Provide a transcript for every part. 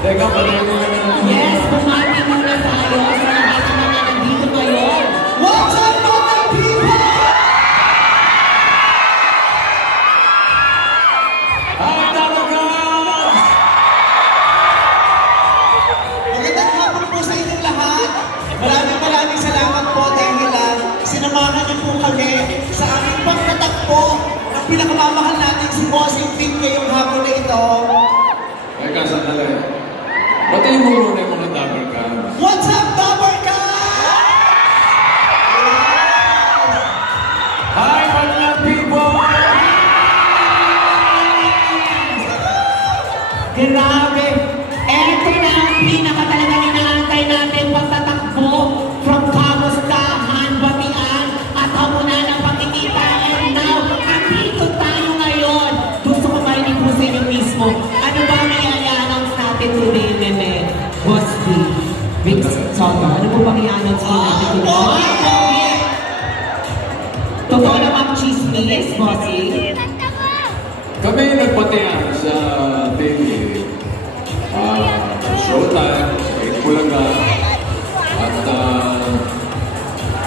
Teka, palayo na naman. Yes, bumati muna tayo sa lahat ng mga nandito ngayon. What's up, mga people? Hi, Talagas! Magandang hapon po sa inyong lahat. Maraming salamat po dahil sinamahan niyo po kami sa aming pagtatakbo ng pinakamamahal natin si Bossing Pink ngayong hapon na ito. Teka, sandali. Batiin mo muna yung mga Talagas. What's up, Dabarka? Hi, mga people! Grabe! Eto na ang pinakatalagang inaantay natin pagtatakbo from kamustahan, batian, at hamunan ng pagkikita. And now, andito tayo ngayon. Gusto ko marinig po sa inyo mismo. Ano ba ang i-announce natin today, Meme? Boss B. Big Soto. Ano po bang i-announce po natin today? Totoo na bang chismis, Bossy? Kami nagpatian sa TV, Showtime, sa Itbulaga, at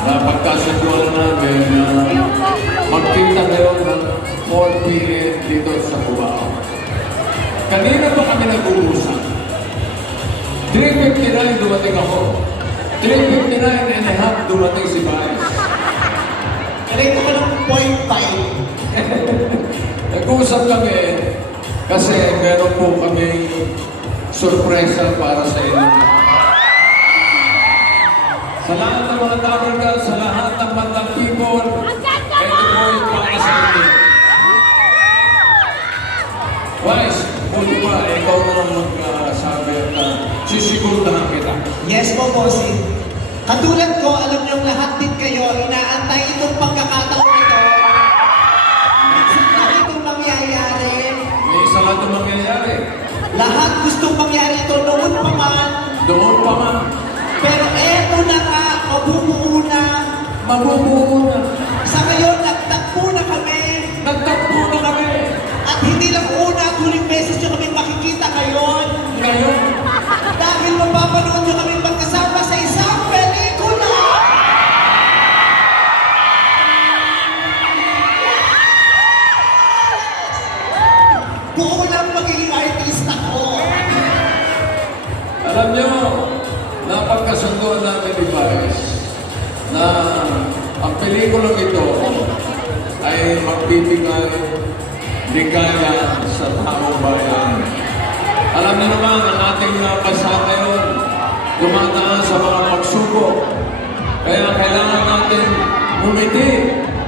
napagkasunduan namin na magkita ngayon ng 4 p.m. dito sa Cubao. Kanina pa kami nag-uusap. 3:59 dumating ako. 3:59 and a half dumating si Vice. Kalito ka ng 0.5. Nag-uusap kami kasi meron po kaming sorpresa para sa inyo. Sa lahat ng mga Talagas, sa lahat ng bandang people, ito po yung para sa inyo. Vice, buti pa, ikaw na lang magsabi at sisigurahan kita. Yes po, Bossing. Katulad ko, alam niyong lahat din kayo, inaantay itong pagkakataon ito. Lahat itong mangyayari. May isa lang ito mangyayari. Lahat gustong mangyari ito noon pa man. Doon pa man, Pero eto na nga, mabubuo na. mabubuo na. Sa ngayon, nagtakbo na kami. Nagtakbo na kami. At hindi lang una at huling beses nyo kami makikita ngayon. Ngayon, Dahil mapapanood nyo kami magkasama sa isang pelikula. Buo lang magiging artista ko. alam nyo, napagkasunduan namin ni Vice na ang pelikulang ito ay magbibigay ligaya sa taong bayan. Alam niyo naman, ang ating bansa ngayon dumadaan sa mga pagsubok. Kaya kailangan natin umiti.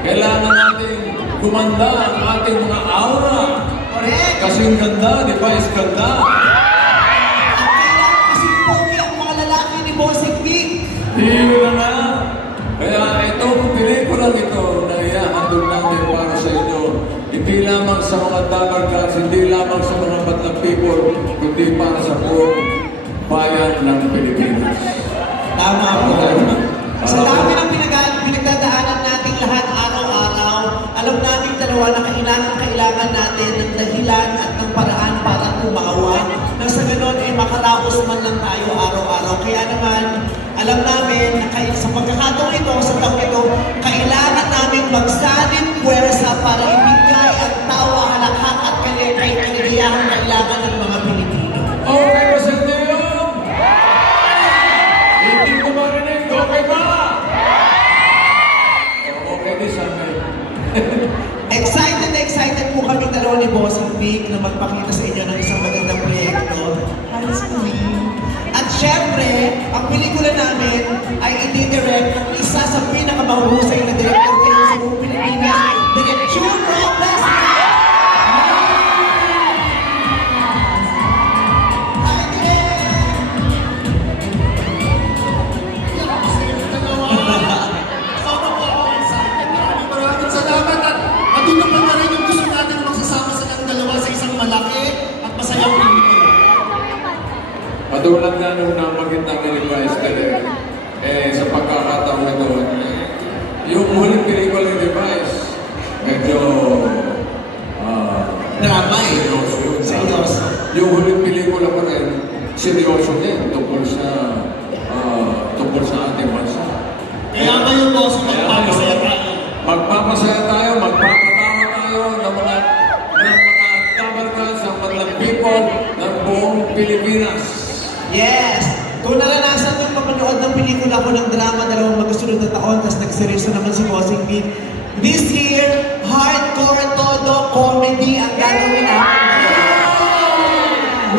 Kailangan natin gumanda ang ating mga aura. Correct. Kasing ganda, di ba? Is ganda. At kailangan kasi pogi ang mga lalaki ni Bossing Pink. Hindi na nga. Kaya itong pelikulang ito na iahandog natin para sa inyo, hindi lamang sa mga Talagas, hindi lamang sa mga batang people, kundi para sa buong bayan ng Pilipinas. Tama po. Sa dami ng pinagdadaanan nating lahat araw-araw, alam natin dalawa na kailangan natin ng dahilan at ng paraan para tumawa. Nang sa ganon ay makaraos man lang tayo araw-araw. Kaya naman, alam namin na sa pagkakataon ito, sa taong ito, kailangan namin magsanib puwersa para ibigay ang tawa, halakhak at kaligayahan kailangan ng mga Pilipino. Okay ba sa inyo? Hindi ko marinig. Okay ba? Okay din sa amin. Excited na excited po kami dalawa ni Bossing Pink na magpakita sa inyo ng isang magandang proyekto. Halos kami. At syempre, ang pelikula namin ay i-direct ng isa sa pinakamahusay na director kayo sa buong Pilipinas, Direk June Robles. Hi, Direk! Maraming salamat at matulog pa rin yung gusto natin magsasama silang dalawa sa isang malaki at masayang pelikula. Patulad nga nung namagit namin ni Vice Direk, sa pagkakataon na ito, yung huling pelikula ni Vice, medyo Drama eh. seryoso yun. Seryoso. Yung huling pelikula pa rin, seryoso din tungkol sa ating bansa. Kaya ngayon, boss, magpapasaya tayo. Magpapasaya tayo, magpapatawa tayo ng mga governments, ng mga people ng buong Pilipinas. Yes! Kung naranasan nyo mapanood ng pelikula ko ng drama, 2 magkasunod na taon, tapos nagseryoso naman si Bossing Beat. This year, hardcore todo comedy ang gagawin natin.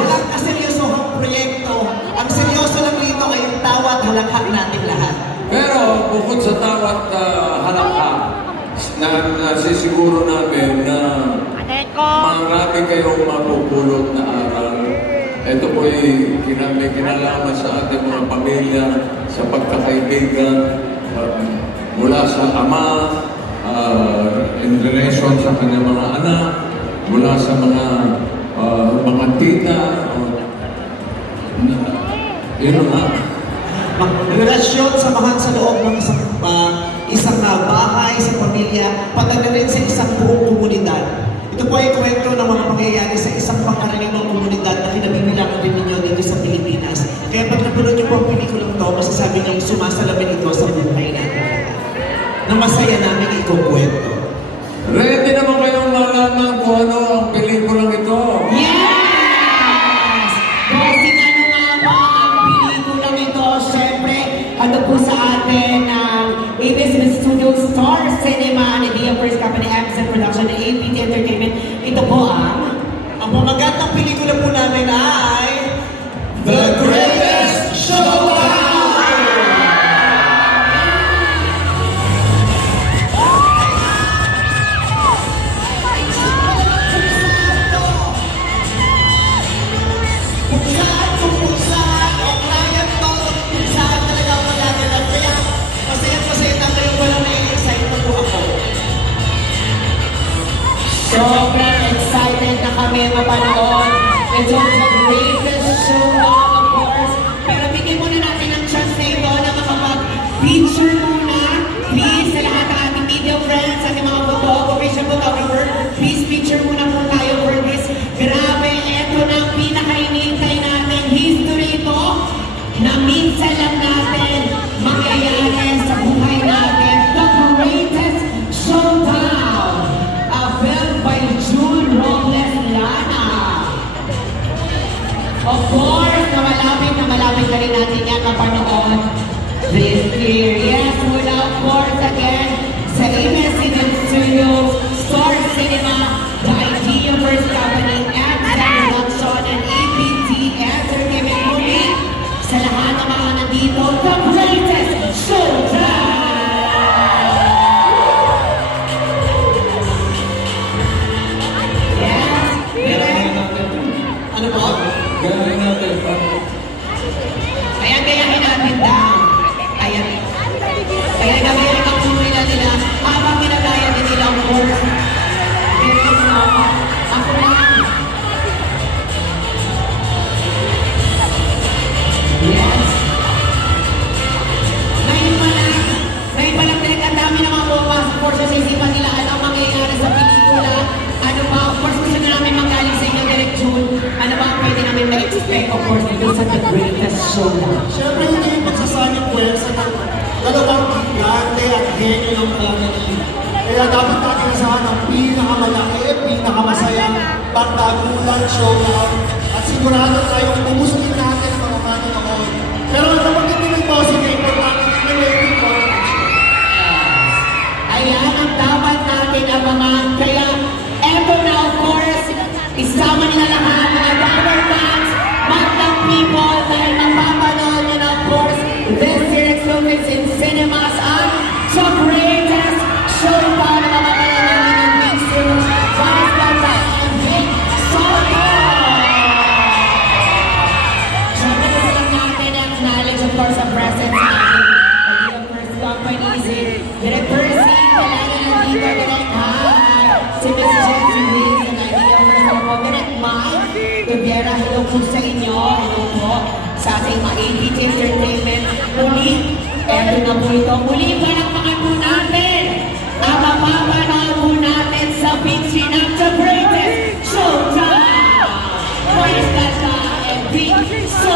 Walang kaseryosohang proyekto. Ang seryoso lang dito ay yung tawa at halakhak natin lahat. Pero bukod sa tawat halakhak, nasisiguro namin na marami kayong mapupulot na aral. Ito po ay kinalaman sa ating mga pamilya, sa pagkakaibigan, mula sa ama, in relation sa kanyang mga anak, mula sa mga tita, yun nga. Relasyon, samahan sa loob ng isang bahay, sa pamilya, pati na rin sa isang buong komunidad. Ito po ay kwento ng mga pangyayari sa isang pangkaraniwang komunidad na kinabibilangan din ninyo dito sa Pilipinas. Kaya pag napanood niyo po ang pelikulang to, masasabi niyo sumasalamin ito sa buhay natin. Na masaya namin ikukwento. Ready naman kayong malaman kung ano ang pelikulang ito? Yes! Bossing, ano nga ba ang pelikulang ito? Siyempre, ano po sa atin ang ABS Studio Star Cinema, ni Dia First Company, Amazon Production, and APT Entertainment. Ito po Ang pamagat ng pelikula po namin ay The Greatest Showdown! Sobrang excited na kami mapanood. Ito ang the greatest showdown, of course. Pero bigyan muna natin ang chance na ito na makapag-feature muna. Please, sa lahat ng ating media friends, ating mga official photographer, please feature muna po tayo for this. Grabe, ito na ang pinakainintay natin. History ito na minsan lang natin mangyayari sa buhay natin. The greatest showdown. Film by June Robles Lana. Of course, na malapit na rin natin yan mapanood this year. Yes, mula of course again sa ABS-CBN Studios, Star Cinema, the Idea First Company, Amazon Production, and APT Entertainment Movie. Sa lahat ng mga nandito, the greatest showdown! Ano po? Gawin natin. Ayan, gayahin natin daw. Ayan. Ayan, gayahin ang nila nila habang ginagaya din nila ang course. Ako lang. Yes. Ngayon pa lang talaga ang dami ng mga pumapasok for sa isipan nila ano ang mangyayari sa pelikula. Ano ba, of course, gusto na namin magaling sa inyo, Direk June. Ano ba ang pwede namin ma-expect, of course, dito sa The Greatest Showdown? Siyempre, hindi yung pagsasalit pwersa ng dalawang gigante at genyo ng comedy. Kaya dapat natin asahan ang pinakamalaki, pinakamasayang pagtagulan showdown at sigurado tayong pumuskin natin ang mga manonood. Pero napagin din ng bossing na importante din na waiting for Ayan ang dapat natin abangan. Kaya, eto na, of course, isama nila lahat, mga governments, magdang people, dahil napapanood nyo na, of course, this year exclusive in cinemas ang The Greatest Showdown na mamamayan namin ng big series. Vice Ganda and Big Soto! Siyempre gusto lang natin acknowledge, of course, ang presence natin. Ang first company, si Director C, talaga nandito, Direct Hi! Si Mrs. Jency Wills, ang idea first of all, Direct Mike, Tubiera, hello po sa inyo, hello po sa ating mga APT Entertainment. Muli, eto na po ito. Muli, palakpakan po natin ang mapapanood po natin sa Pixie ng The Greatest Showdown! First Ganda and Big Soto!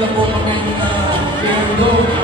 na po kami na